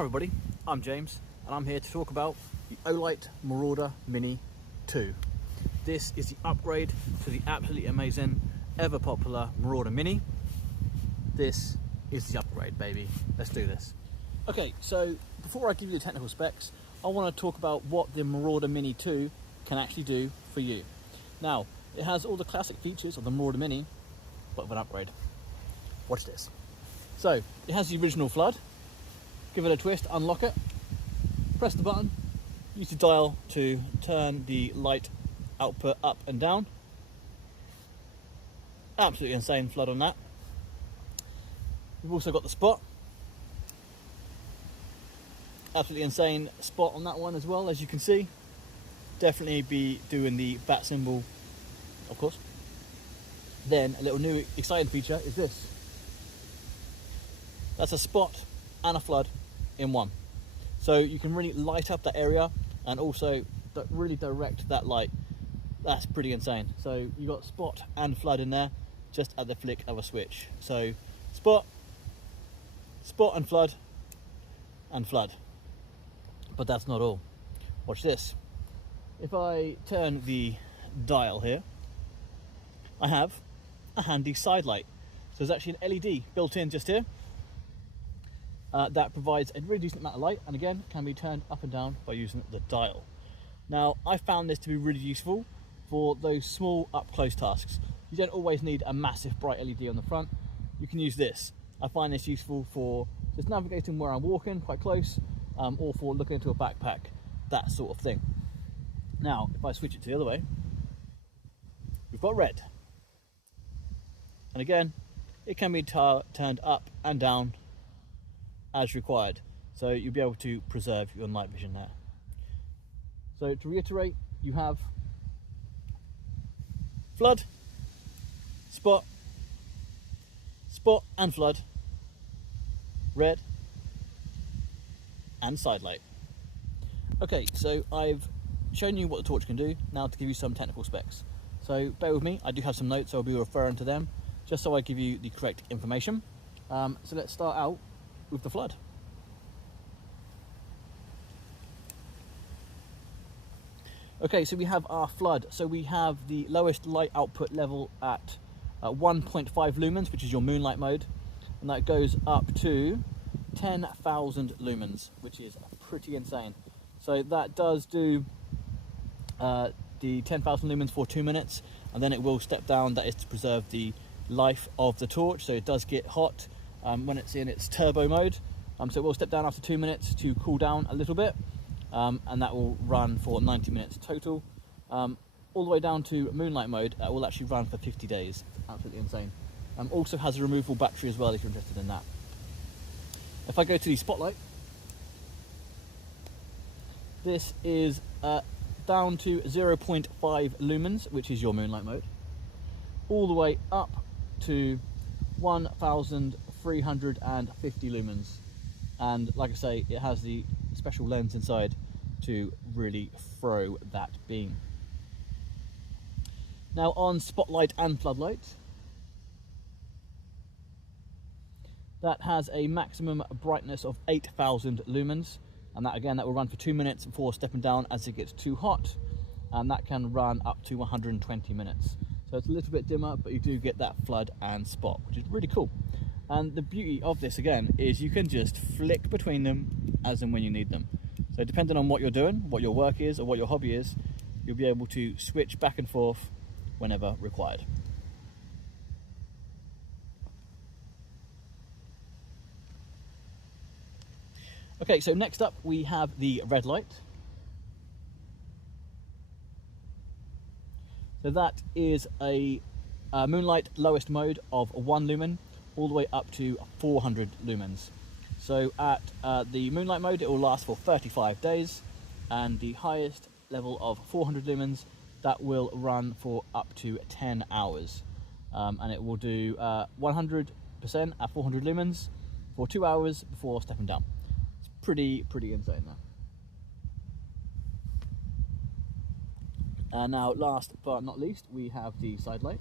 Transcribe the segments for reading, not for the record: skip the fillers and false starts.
Hi everybody, I'm James and I'm here to talk about the Olight Marauder Mini 2. This is the upgrade to the absolutely amazing, ever popular Marauder Mini. This is the upgrade, baby. Let's do this. Okay, so before I give you the technical specs, I want to talk about what the Marauder Mini 2 can actually do for you. Now, it has all the classic features of the Marauder Mini, but with an upgrade. Watch this. So, it has the original flood. Give it a twist, unlock it, press the button, use the dial to turn the light output up and down. Absolutely insane flood on that. We've also got the spot. Absolutely insane spot on that one as well, as you can see. Definitely be doing the bat symbol, of course. Then a little new exciting feature is this. That's a spot and a flood in one. So you can really light up that area and also really direct that light. That's pretty insane. So you got spot and flood in there just at the flick of a switch. So spot and flood. But that's not all. Watch this. If I turn the dial here, I have a handy side light. So there's actually an LED built in just here. That provides a really decent amount of light, and again can be turned up and down by using the dial. Now, I found this to be really useful for those small up close tasks. You don't always need a massive bright LED on the front. You can use this. I find this useful for just navigating where I'm walking quite close, or for looking into a backpack, that sort of thing. Now, if I switch it to the other way, we've got red, and again it can be turned up and down as required, so you'll be able to preserve your night vision there. So to reiterate, you have flood, spot and flood, red and side light. Okay, so I've shown you what the torch can do. Now to give you some technical specs. So bear with me, I do have some notes, so I'll be referring to them just so I give you the correct information. So let's start out with the flood. Okay, so we have our flood. So we have the lowest light output level at 1.5 lumens, which is your moonlight mode, and that goes up to 10,000 lumens, which is pretty insane. So that does do the 10,000 lumens for 2 minutes, and then it will step down. That is to preserve the life of the torch, so it does get hot when it's in its turbo mode, so it will step down after 2 minutes to cool down a little bit, and that will run for 90 minutes total, all the way down to moonlight mode. That will actually run for 50 days. Absolutely insane. Also has a removable battery as well if you're interested in that. If I go to the spotlight, this is down to 0.5 lumens, which is your moonlight mode, all the way up to 1,350 lumens, and like I say, it has the special lens inside to really throw that beam. Now on spotlight and floodlight, that has a maximum brightness of 8,000 lumens, and that again, that will run for 2 minutes before stepping down as it gets too hot, and that can run up to 120 minutes. So it's a little bit dimmer, but you do get that flood and spot, which is really cool. And the beauty of this again is you can just flick between them as and when you need them. So depending on what you're doing, what your work is or what your hobby is, you'll be able to switch back and forth whenever required. Okay, so next up we have the red light. So that is a moonlight lowest mode of 1 lumen, all the way up to 400 lumens. So at the moonlight mode, it will last for 35 days, and the highest level of 400 lumens, that will run for up to 10 hours. And it will do 100% at 400 lumens for 2 hours before stepping down. It's pretty insane now. Now, last but not least, we have the side light,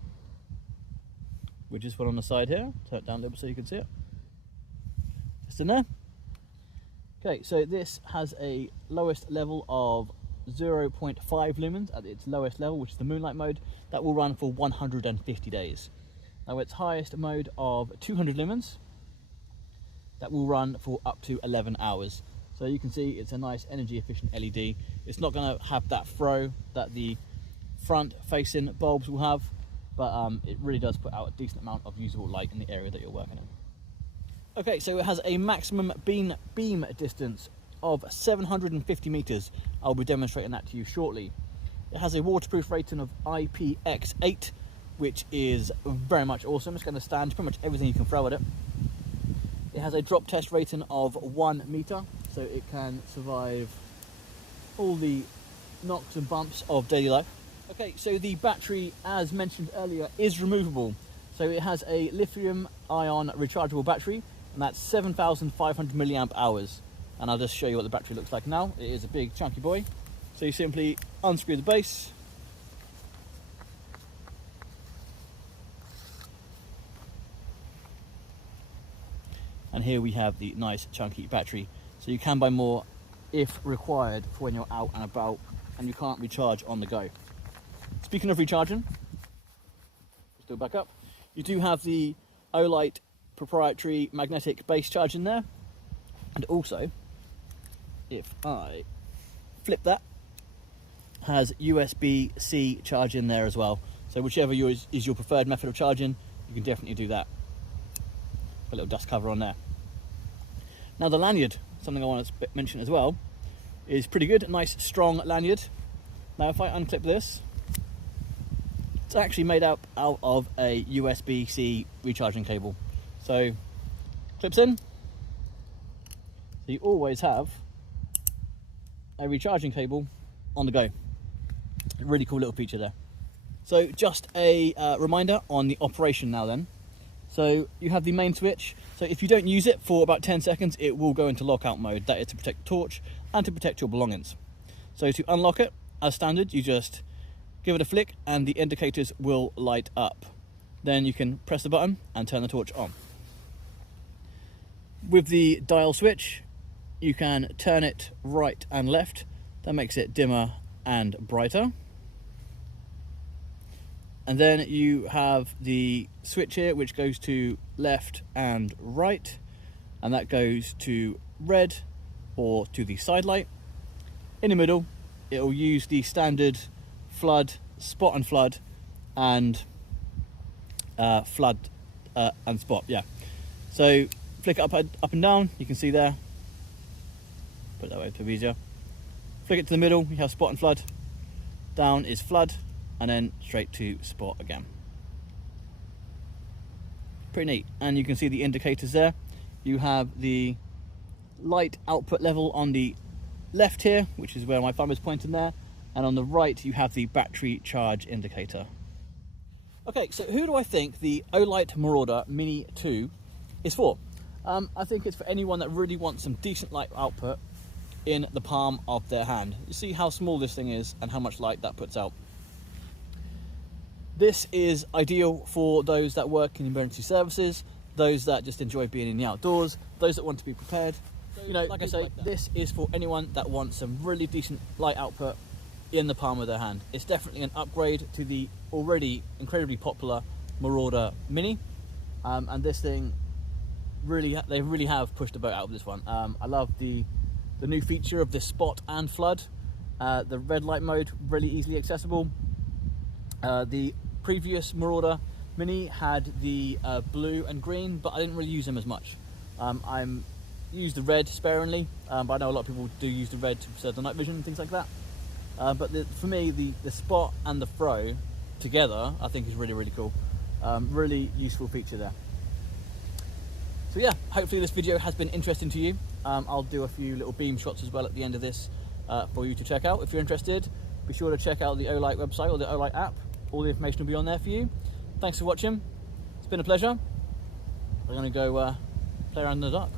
which is put on the side here. Turn it down a little bit so you can see it. Just in there. Okay, so this has a lowest level of 0.5 lumens at its lowest level, which is the moonlight mode. That will run for 150 days. Now its highest mode of 200 lumens, that will run for up to 11 hours. So you can see it's a nice energy efficient LED. It's not going to have that throw that the front facing bulbs will have, but it really does put out a decent amount of usable light in the area that you're working in. Okay, so it has a maximum beam distance of 750 meters. I'll be demonstrating that to you shortly. It has a waterproof rating of IPX8, which is very much awesome. It's going to stand pretty much everything you can throw at it. It has a drop test rating of 1 meter, so it can survive all the knocks and bumps of daily life. Okay, so the battery, as mentioned earlier, is removable. So it has a lithium-ion rechargeable battery, and that's 7,500 milliamp hours. And I'll just show you what the battery looks like now. It is a big chunky boy. So you simply unscrew the base. And here we have the nice chunky battery. So you can buy more if required for when you're out and about and you can't recharge on the go. Speaking of recharging, still back up, you do have the Olight proprietary magnetic base charge in there. And also, if I flip that, has USB-C charge in there as well. So whichever is your preferred method of charging, you can definitely do that. A little dust cover on there. Now the lanyard, something I want to mention as well, is pretty good. A nice strong lanyard. Now if I unclip this, it's actually made out of a USB-C recharging cable. So clips in. So you always have a recharging cable on the go. A really cool little feature there. So just a reminder on the operation now then. So you have the main switch. So if you don't use it for about 10 seconds, it will go into lockout mode. That is to protect the torch and to protect your belongings. So to unlock it, as standard, you just give it a flick and the indicators will light up. Then you can press the button and turn the torch on. With the dial switch, you can turn it right and left. That makes it dimmer and brighter. And then you have the switch here, which goes to left and right, and that goes to red or to the side light. In the middle, it will use the standard flood, spot and flood, and flood and spot. Yeah. So flick it up and down. You can see there. Put it that way to be easier. Flick it to the middle. You have spot and flood. Down is flood. And then straight to spot again. Pretty neat. And you can see the indicators there. You have the light output level on the left here, which is where my thumb is pointing there. And on the right, you have the battery charge indicator. Okay, so who do I think the Olight Marauder Mini 2 is for? I think it's for anyone that really wants some decent light output in the palm of their hand. You see how small this thing is and how much light that puts out. This is ideal for those that work in emergency services, those that just enjoy being in the outdoors, those that want to be prepared. You know, like I say, this is for anyone that wants some really decent light output in the palm of their hand. It's definitely an upgrade to the already incredibly popular Marauder Mini, and this thing they really have pushed the boat out of this one. I love the new feature of the spot and flood, the red light mode, really easily accessible. The previous Marauder Mini had the blue and green, but I didn't really use them as much. I use the red sparingly, but I know a lot of people do use the red to preserve the night vision and things like that. But for me, the spot and the throw together, I think is really, really cool. Really useful feature there. So yeah, hopefully this video has been interesting to you. I'll do a few little beam shots as well at the end of this for you to check out. If you're interested, be sure to check out the Olight website or the Olight app. All the information will be on there for you. Thanks for watching. It's been a pleasure. We're going to go play around in the dark.